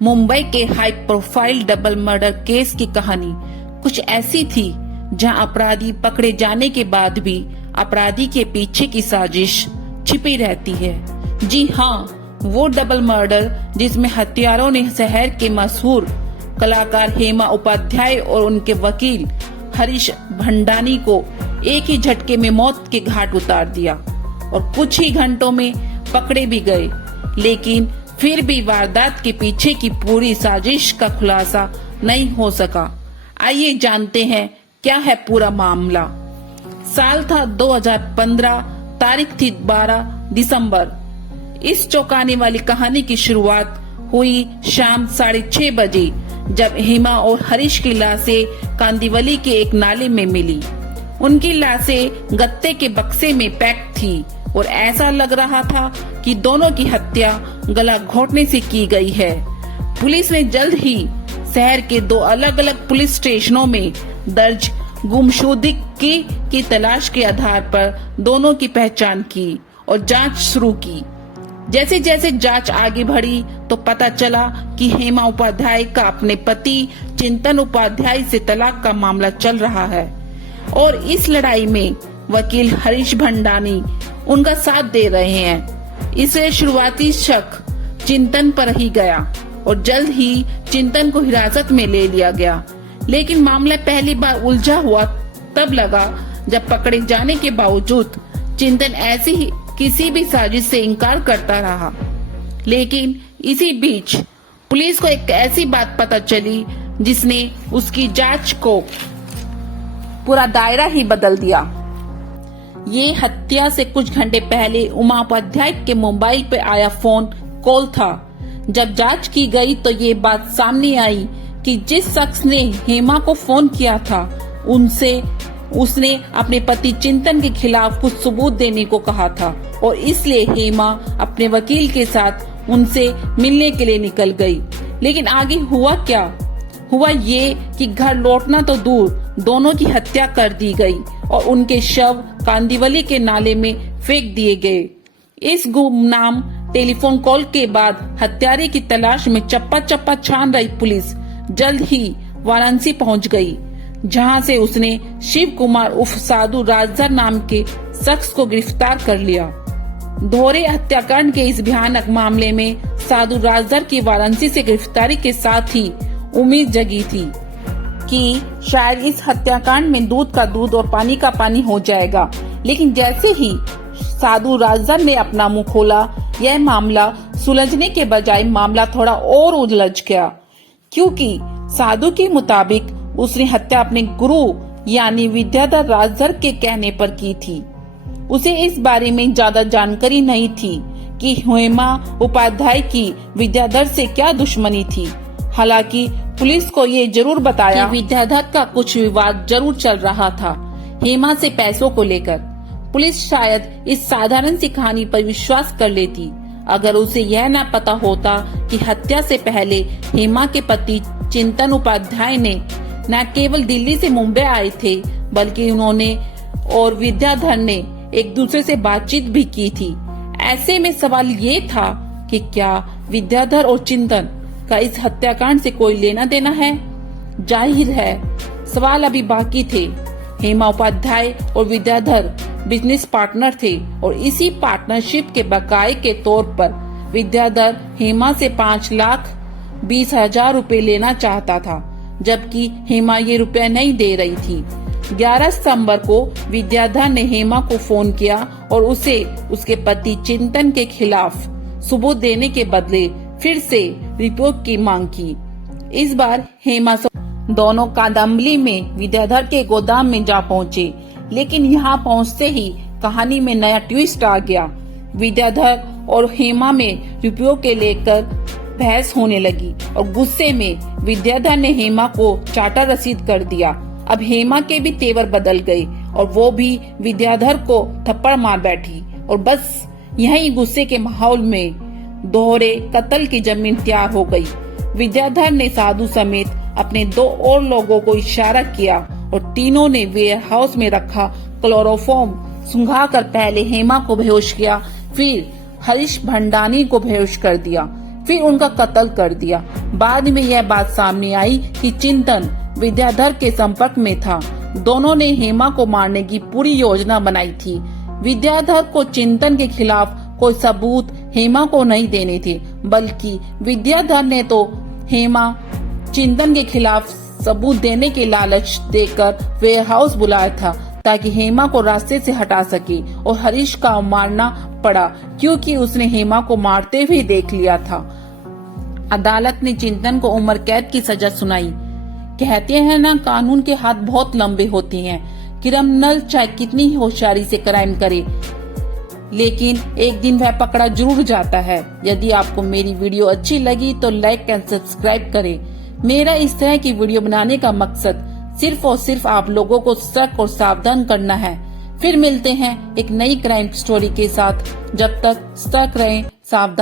मुंबई के high profile double murder case की कहानी कुछ ऐसी थी जहां अपराधी पकड़े जाने के बाद भी अपराधी के पीछे की साजिश छिपी रहती है। जी हाँ, वो डबल मर्डर जिसमें हत्यारों ने शहर के मशहूर कलाकार हेमा उपाध्याय और उनके वकील हरीश भंडानी को एक ही झटके में मौत के घाट उतार दिया और कुछ ही घंटों में पकड़े भी गए। लेकिन फिर भी वारदात के पीछे की पूरी साजिश का खुलासा नहीं हो सका। आइए जानते हैं क्या है पूरा मामला। साल था 2015, तारीख थी 12 दिसंबर। इस चौंकाने वाली कहानी की शुरुआत हुई शाम 6:30 बजे जब हेमा और हरीश की लाशें कांदिवली के एक नाले में मिली। उनकी लाशें गत्ते के बक्से में पैक थी और ऐसा लग रहा था कि दोनों की हत्या गला घोटने से की गई है। पुलिस ने जल्द ही शहर के 2 अलग अलग पुलिस स्टेशनों में दर्ज गुमशुदगी की तलाश के आधार पर दोनों की पहचान की और जांच शुरू की। जैसे जैसे जांच आगे बढ़ी तो पता चला कि हेमा उपाध्याय का अपने पति चिंतन उपाध्याय से तलाक का मामला चल रहा है और इस लड़ाई में वकील हरीश भंडानी उनका साथ दे रहे हैं। इसे शुरुआती शक चिंतन पर ही गया और जल्द ही चिंतन को हिरासत में ले लिया गया। लेकिन मामला पहली बार उलझा हुआ तब लगा जब पकड़े जाने के बावजूद चिंतन ऐसी ही किसी भी साजिश से इनकार करता रहा। लेकिन इसी बीच पुलिस को एक ऐसी बात पता चली जिसने उसकी जांच को पूरा दायरा ही बदल दिया। ये हत्या से कुछ घंटे पहले उमा उपाध्याय के मोबाइल पे आया फोन कॉल था। जब जांच की गई तो ये बात सामने आई कि जिस शख्स ने हेमा को फोन किया था उसने अपने पति चिंतन के खिलाफ कुछ सबूत देने को कहा था और इसलिए हेमा अपने वकील के साथ उनसे मिलने के लिए निकल गई। लेकिन आगे हुआ क्या? हुआ ये कि घर लौटना तो दूर, दोनों की हत्या कर दी गई और उनके शव कांदिवली के नाले में फेंक दिए गए। इस गुमनाम टेलीफोन कॉल के बाद हत्यारे की तलाश में चप्पा चप्पा छान रही पुलिस जल्द ही वाराणसी पहुंच गई, जहां से उसने शिव कुमार उर्फ साधु राजधर नाम के शख्स को गिरफ्तार कर लिया। दोहरे हत्याकांड के इस भयानक मामले में साधु राजधर की वाराणसी से गिरफ्तारी के साथ ही उम्मीद जगी थी कि शायद इस हत्याकांड में दूध का दूध और पानी का पानी हो जाएगा। लेकिन जैसे ही साधु राजधर ने अपना मुंह खोला, यह मामला सुलझने के बजाय मामला थोड़ा और उलझ गया, क्योंकि साधु के मुताबिक उसने हत्या अपने गुरु यानी विद्याधर राजधर के कहने पर की थी। उसे इस बारे में ज्यादा जानकारी नहीं थी कि हेमा उपाध्याय की विद्याधर से क्या दुश्मनी थी। हालांकि पुलिस को ये जरूर बताया कि विद्याधर का कुछ विवाद जरूर चल रहा था हेमा से पैसों को लेकर। पुलिस शायद इस साधारण सी कहानी पर विश्वास कर लेती अगर उसे यह न पता होता कि हत्या से पहले हेमा के पति चिंतन उपाध्याय ने न केवल दिल्ली से मुंबई आए थे बल्कि उन्होंने और विद्याधर ने एक दूसरे से बातचीत भी की थी। ऐसे में सवाल ये था कि क्या विद्याधर और चिंतन का इस हत्याकांड से कोई लेना देना है? जाहिर है सवाल अभी बाकी थे। हेमा उपाध्याय और विद्याधर बिजनेस पार्टनर थे और इसी पार्टनरशिप के बकाये के तौर पर विद्याधर हेमा से 5,20,000 रुपए लेना चाहता था, जबकि हेमा ये रुपया नहीं दे रही थी। 11 सितंबर को विद्याधर ने हेमा को फोन किया और उसे उसके पति चिंतन के खिलाफ सबूत देने के बदले फिर से रिपोर्ट की मांग की। इस बार हेमा दोनों कांदिवली में विद्याधर के गोदाम में जा पहुंचे, लेकिन यहाँ पहुंचते ही कहानी में नया ट्विस्ट आ गया। विद्याधर और हेमा में रुपयों के लेकर बहस होने लगी और गुस्से में विद्याधर ने हेमा को चार्टर रसीद कर दिया। अब हेमा के भी तेवर बदल गए और वो भी विद्याधर को थप्पड़ मार बैठी और बस यही गुस्से के माहौल में दोहरे कत्ल की जमीन तैयार हो गई। विद्याधर ने साधु समेत अपने 2 और लोगों को इशारा किया और तीनों ने वेयर हाउस में रखा क्लोरोफॉर्म सुंघाकर पहले हेमा को बेहोश किया, फिर हरीश भंडानी को बेहोश कर दिया। फिर उनका कत्ल कर दिया। बाद में यह बात सामने आई कि चिंतन विद्याधर के संपर्क में था। दोनों ने हेमा को मारने की पूरी योजना बनाई थी। विद्याधर को चिंतन के खिलाफ कोई सबूत हेमा को नहीं देने थे, बल्कि विद्याधर ने तो हेमा चिंतन के खिलाफ सबूत देने के लालच देकर वेयर हाउस बुलाया था, ताकि हेमा को रास्ते से हटा सके। और हरीश का मारना पड़ा क्योंकि उसने हेमा को मारते हुए देख लिया था। अदालत ने चिंतन को उम्र कैद की सजा सुनाई। कहते हैं ना, कानून के हाथ बहुत लंबे होते हैं। क्रिमिनल चाहे कितनी ही होशियारी से क्राइम करे, लेकिन एक दिन वह पकड़ा जरूर जाता है। यदि आपको मेरी वीडियो अच्छी लगी तो लाइक एंड सब्सक्राइब करें। मेरा इस तरह की वीडियो बनाने का मकसद सिर्फ और सिर्फ आप लोगों को सतर्क और सावधान करना है। फिर मिलते हैं एक नई क्राइम स्टोरी के साथ। जब तक सतर्क रहें, सावधान